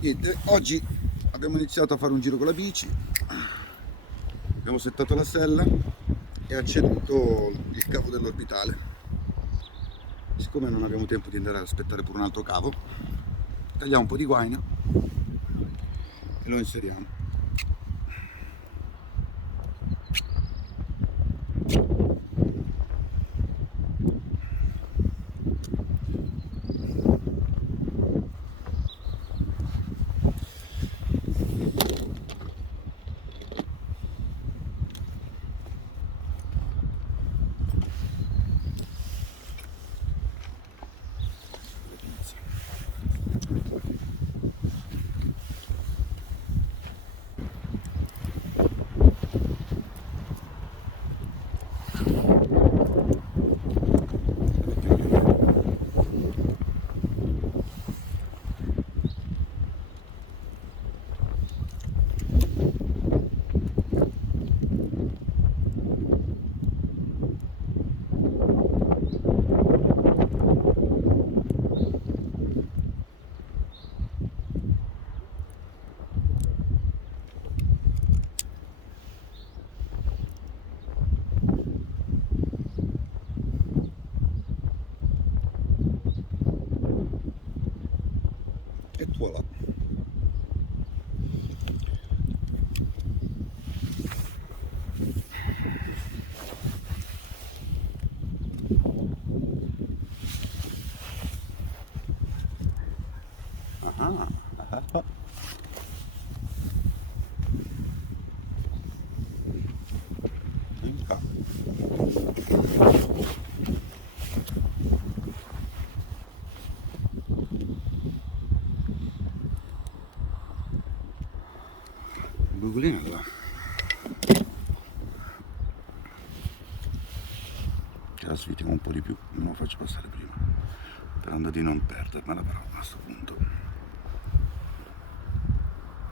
Niente, oggi abbiamo iniziato a fare un giro con la bici, abbiamo settato la sella e acceduto il cavo dell'orbitale. Siccome non abbiamo tempo di andare ad aspettare per un altro cavo, tagliamo un po' di guaina e lo inseriamo. E voilà. Bucolina là. Che la svitiamo un po' di più, non lo faccio passare prima, sperando di non perdermela, però a questo punto.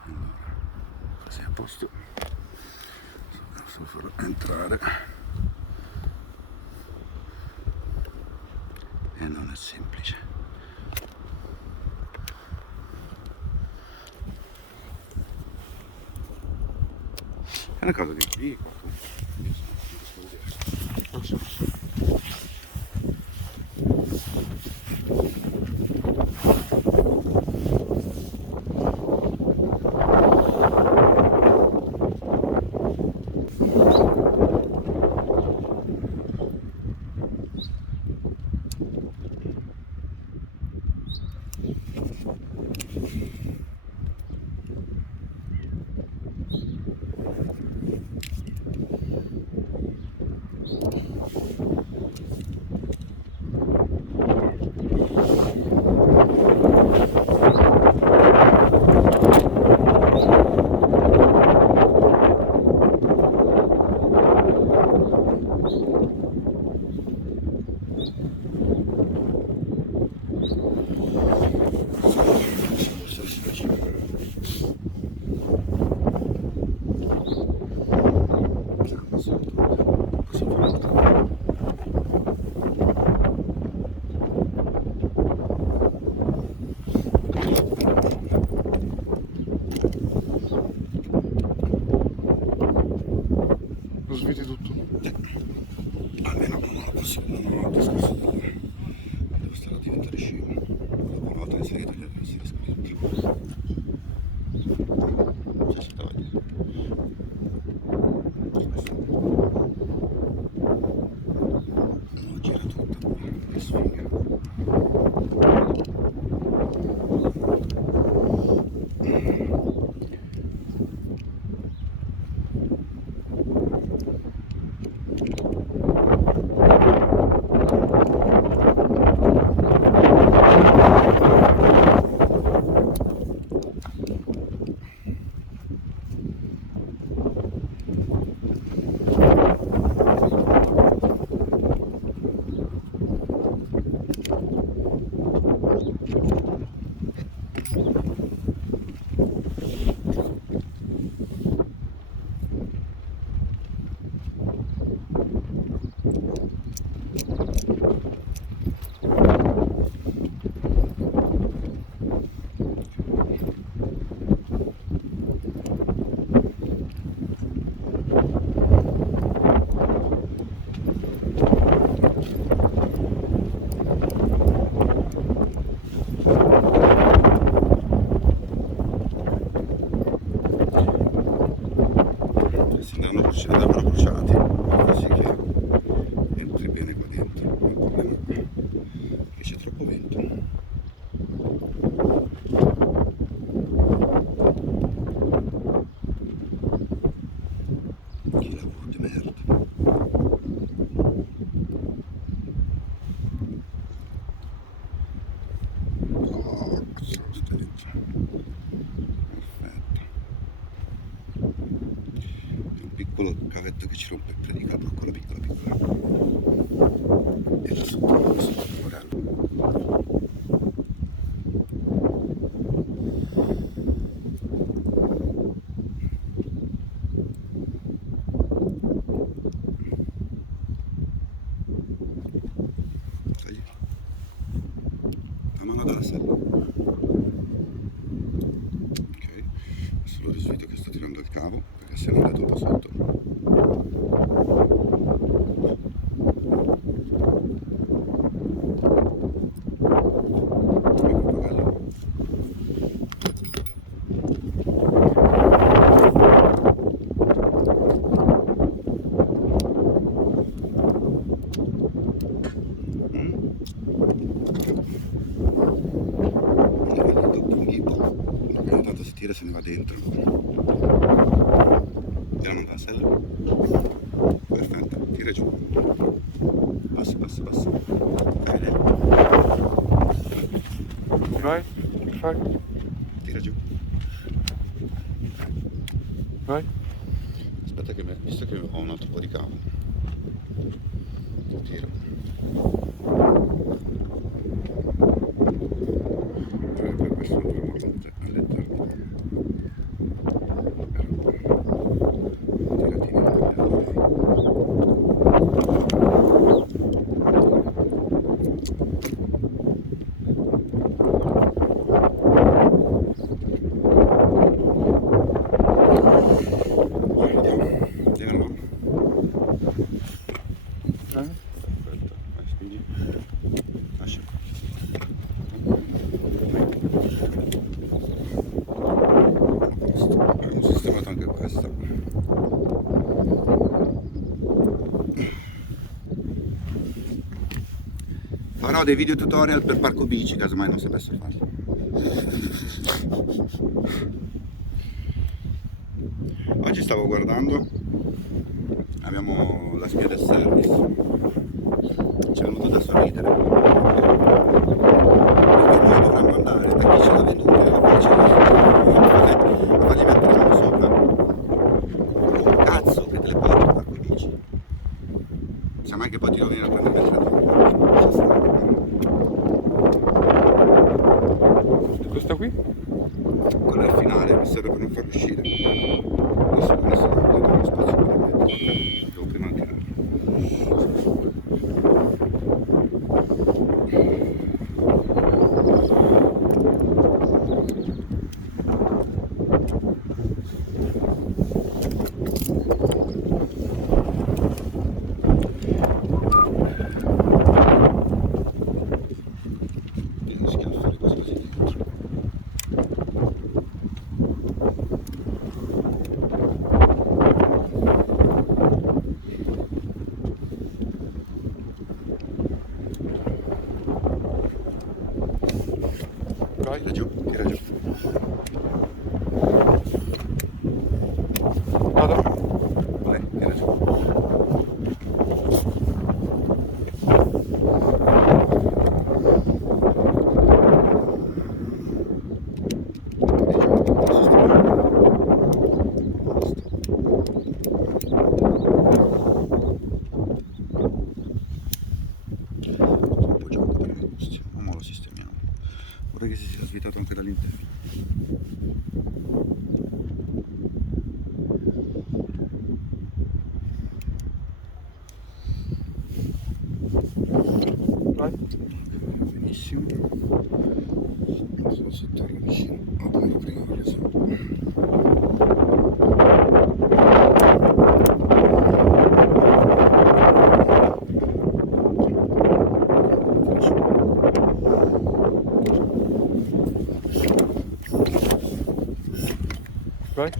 Allora, così a posto. Posso farlo entrare. E non è semplice. È una cosa che qui lo sviti tutto. Almeno non ho la possibilità, non ho il discorso devo stare a diventare scemo. La prima volta che si vede che si riesce tutto. C'è stato non gira tutto, che sfiga. cavetto che ci rompe il predica con la piccola e la sotto il modello. La mano dalla sella. Ok, adesso lo risvedo che sto tirando il cavo perché si è andato un po' sotto. Intanto si tira e se ne va dentro. Tiriamo la sella. Perfetto, tira giù. Passa. Bene. Vai, fai. Tira giù. Vai. Aspetta che visto che ho un altro po' di cavo. Tiro. Per questo non dovremmo all'interno. Perfetto, quindi lascia abbiamo sistemato anche questa. Farò dei video tutorial per parco bici, casomai non sapessi farli. Oggi stavo guardando, abbiamo la spia del service, ci è venuto da sorridere perché noi dovremmo andare per chi ce l'ha venduta a fargli mettere la mano sopra. Oh cazzo che te le porti il parco bici, sa mai che poi ti devo venire a prendere il treno. Questa qui? Quello è il finale, mi serve per non farlo uscire. Adesso ho messo uno spazio per mettere. Devo prima tirare. Devo schiaffare così dentro. Vai. Tira giù. Vado. Vai, tira giù. Troppo gioco per i miei gusti, ma lo sistemiamo. Vorrei che si sia svitato anche dall'interno. Vai. Benissimo. Non so se torno vicino. Ho preso prima perché sono. Vai.